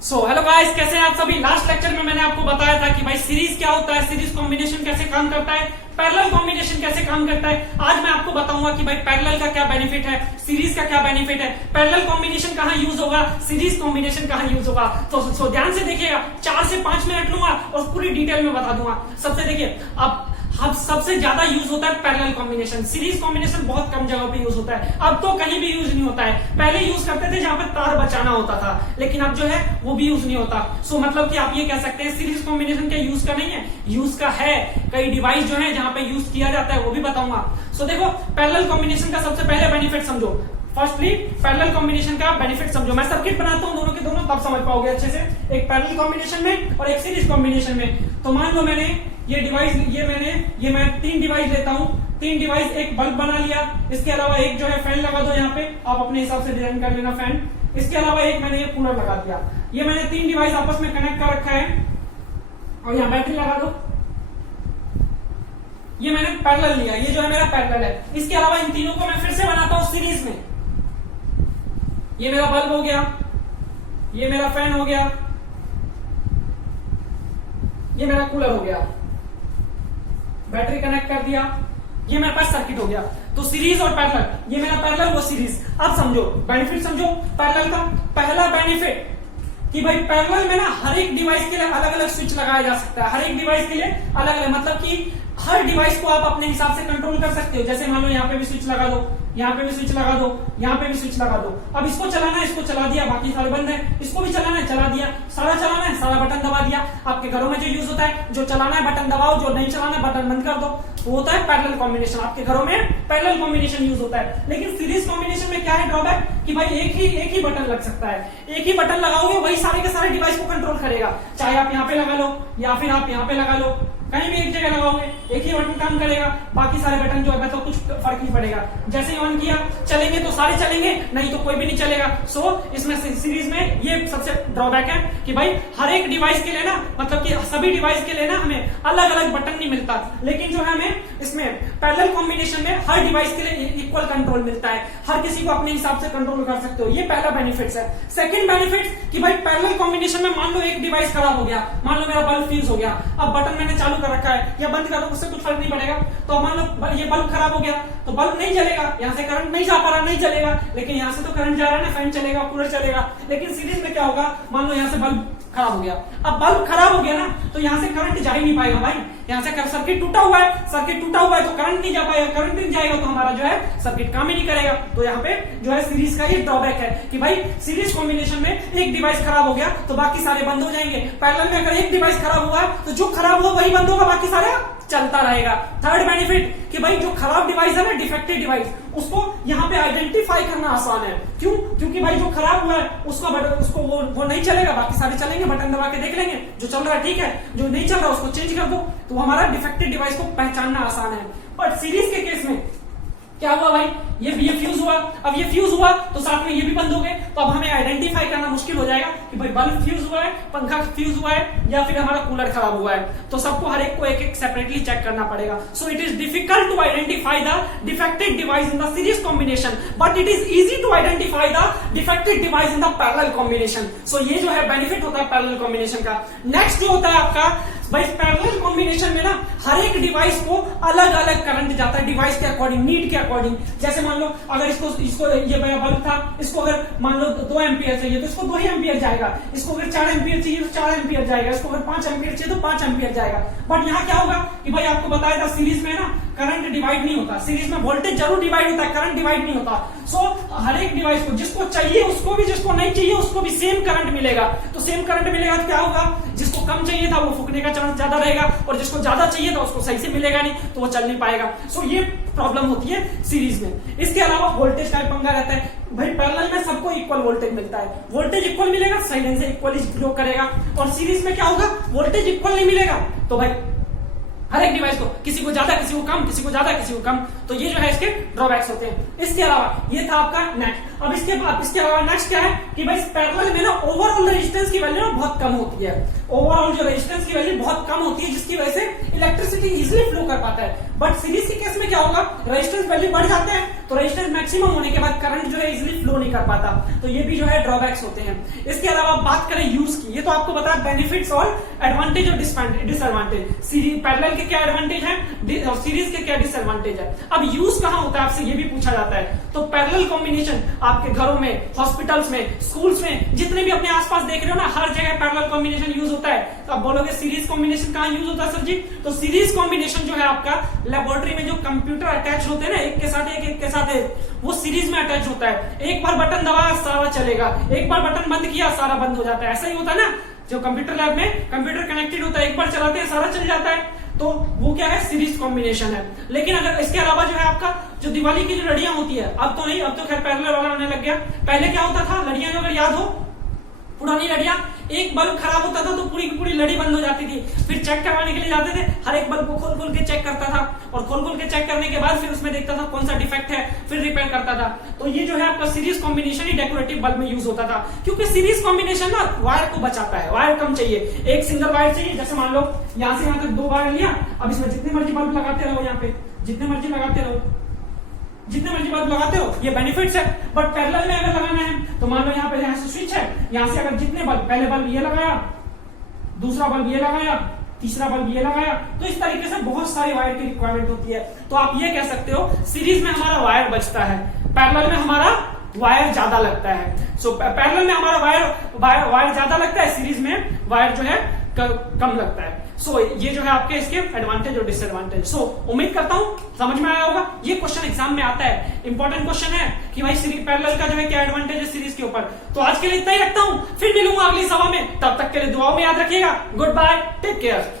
Hello guys, कैसे हैं आप सभी। लास्ट लेक्चर में मैंने आपको बताया था कि भाई सीरीज क्या होता है, सीरीज कॉम्बिनेशन कैसे काम करता है, पैरेलल कॉम्बिनेशन कैसे काम करता है। आज मैं आपको बताऊंगा कि भाई पैरेलल का क्या बेनिफिट है, सीरीज का क्या बेनिफिट है, पैरेलल कॉम्बिनेशन कहाँ यूज होगा, सीरीज कॉम्बिनेशन कहाँ यूज होगा। तो ध्यान से देखिएगा, 4 से 5 मिनट लूंगा और पूरी डिटेल में बता दूंगा। सबसे देखिए, अब सबसे ज्यादा यूज होता है पैरेलल कॉम्बिनेशन। सीरीज कॉम्बिनेशन बहुत कम जगह पे यूज होता है, अब तो कहीं भी यूज नहीं होता है। पहले यूज करते थे जहां पे तार बचाना होता था, लेकिन अब जो है वो भी यूज नहीं होता। मतलब कि आप ये कह सकते हैं सीरीज कॉम्बिनेशन क्या यूज का नहीं है, यूज का है। कई डिवाइस जो है जहां पे यूज किया जाता है वो भी बताऊंगा। देखो, पैरेलल कॉम्बिनेशन का सबसे पहले बेनिफिट समझो। फर्स्टली पैरेलल कॉम्बिनेशन का बेनिफिट समझो। मैं सर्किट बनाता हूं दोनों के दोनों, तब समझ पाओगे अच्छे से। एक पैरेलल कॉम्बिनेशन में और एक सीरीज कॉम्बिनेशन में। तो मान लो मैंने ये डिवाइस, मैं 3 डिवाइस लेता हूं। 3 डिवाइस, एक बल्ब बना लिया, इसके अलावा एक जो है फैन लगा दो यहाँ पे, आप अपने हिसाब से डिजाइन कर लेना फैन। इसके अलावा एक मैंने ये कूलर लगा दिया। ये मैंने 3 डिवाइस आपस में कनेक्ट कर रखा है और यहाँ बैटरी लगा दो। ये मैंने पैरेलल लिया, ये जो है मेरा पैरेलल है। इसके अलावा इन तीनों को मैं फिर से बनाता हूं सीरीज में। ये मेरा बल्ब हो गया, ये मेरा फैन हो गया, ये मेरा कूलर हो गया, बैटरी कनेक्ट कर दिया, ये मेरे पास सर्किट हो गया। तो सीरीज और पैरेलल, ये मेरा पैरेलल वो सीरीज। अब समझो बेनिफिट, समझो पैरेलल का पहला बेनिफिट कि भाई पैरेलल में ना हर एक डिवाइस के लिए अलग अलग स्विच लगाया जा सकता है। हर एक डिवाइस के लिए अलग अलग, मतलब कि हर डिवाइस को आप अपने हिसाब से कंट्रोल कर सकते हो। जैसे मान लो यहाँ पे भी स्विच लगा दो, यहाँ पे भी स्विच लगा दो, यहाँ पे भी स्विच लगा दो। अब इसको चलाना है, इसको चला दिया, बाकी सारे बंद है। इसको भी चलाना है, चला दिया। सारा चलाना है, सारा बटन दबा दिया। आपके घरों में जो यूज होता है, जो चलाना है बटन दबाओ, जो नहीं चलाना है बटन बंद कर दो। वो होता है पैरेलल कॉम्बिनेशन। आपके घरों में पैरेलल कॉम्बिनेशन यूज होता है। लेकिन सीरीज कॉम्बिनेशन में क्या है ड्रॉबैक कि भाई एक ही बटन लग सकता है। एक ही बटन लगाओगे, वही सारे के सारे डिवाइस को कंट्रोल करेगा। चाहे आप यहाँ पे लगा लो या फिर आप यहाँ पे लगा लो, कहीं भी एक जगह लगाओगे एक ही बटन काम करेगा। बाकी सारे बटन जो है तो कुछ फर्क नहीं पड़ेगा। जैसे ही ऑन किया, चलेंगे तो सारे चलेंगे, नहीं तो कोई भी नहीं चलेगा। इसमें सीरीज में ये सबसे ड्रॉबैक है कि भाई हर एक डिवाइस के लिए ना, मतलब कि सभी डिवाइस के लिए ना हमें अलग अलग बटन नहीं मिलता। लेकिन जो है हमें इसमें पैरेलल कॉम्बिनेशन में हर डिवाइस के लिए इक्वल कंट्रोल मिलता है। हर किसी को अपने हिसाब से कंट्रोल कर सकते हो। ये पहला बेनिफिट है। सेकंड बेनिफिट कि भाई पैरेलल कॉम्बिनेशन में मान लो एक डिवाइस खराब हो गया, मान लो मेरा बल्ब फ्यूज हो गया। अब बटन मैंने चालू कर रखा है या बंद कर दो, उससे कुछ फर्क नहीं पड़ेगा। तो मान लो ये बल्ब खराब हो गया तो बल्ब नहीं जलेगा, यहाँ से करंट नहीं जा पा रहा, नहीं चलेगा। लेकिन यहाँ से तो करंट जा रहा है ना, फैन चलेगा, कूलर चलेगा। लेकिन सीरीज में क्या होगा, मान लो यहाँ से बल्ब खराब हो गया। अब बल्ब खराब हो गया ना, तो यहाँ से करंट जा ही नहीं पाएगा भाई। यहाँ से सर्किट टूटा हुआ है, सर्किट टूटा हुआ है तो करंट नहीं जा पाएगा। करंट नहीं जाएगा तो हमारा जो है सर्किट काम ही नहीं करेगा। तो यहाँ पे जो है सीरीज का ये ड्रॉबैक है कि भाई सीरीज कॉम्बिनेशन में एक डिवाइस खराब हो गया तो बाकी सारे बंद हो जाएंगे। पैरेलल में अगर एक डिवाइस खराब हुआ है तो जो खराब हुआ वही बंद होगा, बाकी सारे चलता रहेगा। थर्ड बेनिफिट कि भाई जो खराब डिवाइस है ना, डिफेक्टिव डिवाइस, उसको यहाँ पे आइडेंटिफाई करना आसान है। क्यों? क्योंकि भाई जो खराब हुआ है उसको वो नहीं चलेगा, बाकी सारे चलेंगे। बटन दबा के देख लेंगे, जो चल रहा है ठीक है, जो नहीं चल रहा उसको चेंज कर दो। तो हमारा डिफेक्टिव डिवाइस को पहचानना आसान है। बट सीरीज के केस में क्या हुआ भाई, ये फ्यूज हुआ। अब ये फ्यूज हुआ तो साथ में ये भी बंद हो गए। तो अब हमें आइडेंटिफाई करना मुश्किल हो जाएगा कि भाई बल्ब फ्यूज हुआ है, पंखा फ्यूज हुआ है या फिर हमारा कूलर खराब हुआ है। तो सबको हर एक को एक एक सेपरेटली चेक करना पड़ेगा। So it is difficult to identify the defective device in the series combination, but it is easy to identify the defective device in the parallel combination. So ये जो है बेनिफिट होता है पैरेलल कॉम्बिनेशन का। Next जो होता है आपका, भाई पैरेलल कॉम्बिनेशन में ना हर एक डिवाइस को अलग अलग करंट जाता है, डिवाइस के अकॉर्डिंग, नीड के अकॉर्डिंग। जैसे मान लो अगर इसको ये मेरा बल्ब था, इसको अगर मान लो 2 एम्पियर चाहिए तो इसको 2 ही एम्पियर जाएगा। इसको अगर 4 एम्पियर चाहिए तो 4 एम्पियर जाएगा। इसको अगर 5 एम्पियर चाहिए तो 5 एम्पियर जाएगा। बट यहाँ क्या होगा कि भाई आपको बताया था सीरीज में ना करंट डिवाइड नहीं होता। सीरीज में वोल्टेज जरूर डिवाइड होता है, करंट डिवाइड नहीं होता। हर एक डिवाइस को जिसको चाहिए उसको भी, जिसको नहीं चाहिए उसको भी सेम करंट मिलेगा। तो सेम करंट मिलेगा तो क्या होगा, जिसको कम चाहिए था वो फूकने का चांस ज्यादा रहेगा और जिसको ज्यादा चाहिए था उसको सही से मिलेगा नहीं, तो वो चल नहीं पाएगा। ये प्रॉब्लम होती है सीरीज में। इसके अलावा वोल्टेज का पंगा रहता है। भाई पैरेलल में सबको इक्वल वोल्टेज मिलता है, वोल्टेज इक्वल मिलेगा, सही ढंग से इक्वली फ्लो करेगा। और सीरीज में क्या होगा, वोल्टेज इक्वल नहीं मिलेगा। तो भाई हर एक डिवाइस को, किसी को ज्यादा, किसी को कम, किसी को ज्यादा, किसी को कम। तो ये जो है इसके ड्रॉबैक्स होते हैं। इसके अलावा ये था आपका नेक्स्ट। अब इसके अलावा नेक्स्ट क्या है कि भाई पैरेलल में ना ओवरऑल रेजिस्टेंस की वैल्यू ना बहुत कम होती है। ओवरऑल जो रेजिस्टेंस की वैल्यू बहुत कम होती है, जिसकी वजह से इलेक्ट्रिसिटी इजिली फ्लो कर पाता है। बट सीरीज के केस में क्या होगा, रेजिस्टेंस वैल्यू बढ़ जाते हैं तो रेजिस्टेंस मैक्सिमम होने के बाद करंट जो है इजीली फ्लो नहीं कर पाता, तो ये भी जो है ड्रॉबैक्स होते हैं। इसके अलावा बात करें यूज की, ये तो आपको पता है बेनिफिट्स और एडवांटेज और डिसएडवांटेज। सीरीज पैरेलल के क्या एडवांटेज है और सीरीज के क्या डिसएडवांटेज है। अब यूज कहां होता है आपसे ये भी पूछा जाता है, तो पैरेलल कॉम्बिनेशन आपके घरों में, हॉस्पिटल्स में, स्कूल्स में, जितने भी अपने आसपास देख रहे हो ना, हर जगह पैरेलल कॉम्बिनेशन यूज होता है। तो आप बोलोगे सीरीज कॉम्बिनेशन कहां यूज होता है सर जी, तो सीरीज कॉम्बिनेशन जो है आपका लेबोरेटरी में जो कंप्यूटर अटैच होते हैं ना, एक के साथ एक के साथ एक, वो सीरीज में अटैच होता है। एक बार बटन दबाया सारा चलेगा, एक बार बटन बंद किया सारा बंद हो जाता है, ऐसा ही होता है ना। जो कंप्यूटर लैब में कंप्यूटर कनेक्टेड होता है, एक बार चलाते हैं सारा चल जाता है, तो वो क्या है, सीरीज कॉम्बिनेशन है। लेकिन अगर इसके अलावा जो है आपका जो दिवाली की जो लड़ियां होती है, अब तो नहीं, अब तो खैर पैरेलल वाला आने लग गया। पहले क्या होता था, लड़ियां जो अगर याद हो, पुरानी लड़ियां, एक बल्ब खराब होता था तो पूरी की पूरी लड़ी बंद हो जाती थी, फिर चेक करवाने के लिए जाते थे, हर एक बल्ब को खोल खोल के चेक करता था, और खोल खोल के चेक करने के बाद फिर उसमें देखता था कौन सा डिफेक्ट है, फिर रिपेयर करता था। तो ये जो है आपका सीरीज कॉम्बिनेशन ही डेकोरेटिव बल्ब में यूज होता था, क्योंकि सीरीज कॉम्बिनेशन ना वायर को बचाता है, वायर कम चाहिए, एक सिंगल वायर चाहिए। जैसे मान लो यहाँ से यहाँ तक 2 वायर लिया, अब इसमें जितने मर्जी बल्ब लगाते रहो, यहाँ पे जितने मर्जी लगाते रहो, जितने मर्जी बल्ब लगाते हो, ये बेनिफिट्स है। बट पैरेलल में अगर लगाना है तो मान लो यहाँ पे यहाँ से स्विच है, यहाँ से अगर जितने बल्ब, पहले बल्ब ये लगाया, दूसरा बल्ब ये लगाया, तीसरा बल्ब ये लगाया, तो इस तरीके से बहुत सारी वायर की रिक्वायरमेंट होती है। तो आप ये कह सकते हो सीरीज में हमारा वायर बचता है, पैरेलल में हमारा वायर ज्यादा लगता है। सो पैरेलल में हमारा वायर ज्यादा लगता है, सीरीज में वायर जो है कम लगता है। सो ये जो है आपके इसके एडवांटेज और डिसएडवांटेज। सो उम्मीद करता हूं समझ में आया होगा। ये क्वेश्चन एग्जाम में आता है, इंपॉर्टेंट क्वेश्चन है कि भाई सीरीज पैरेलल का जो है क्या एडवांटेज है सीरीज के ऊपर। तो आज के लिए इतना ही रखता हूं, फिर मिलूंगा अगली सभा में, तब तक के लिए दुआओं में याद रखिएगा। Good bye, take care.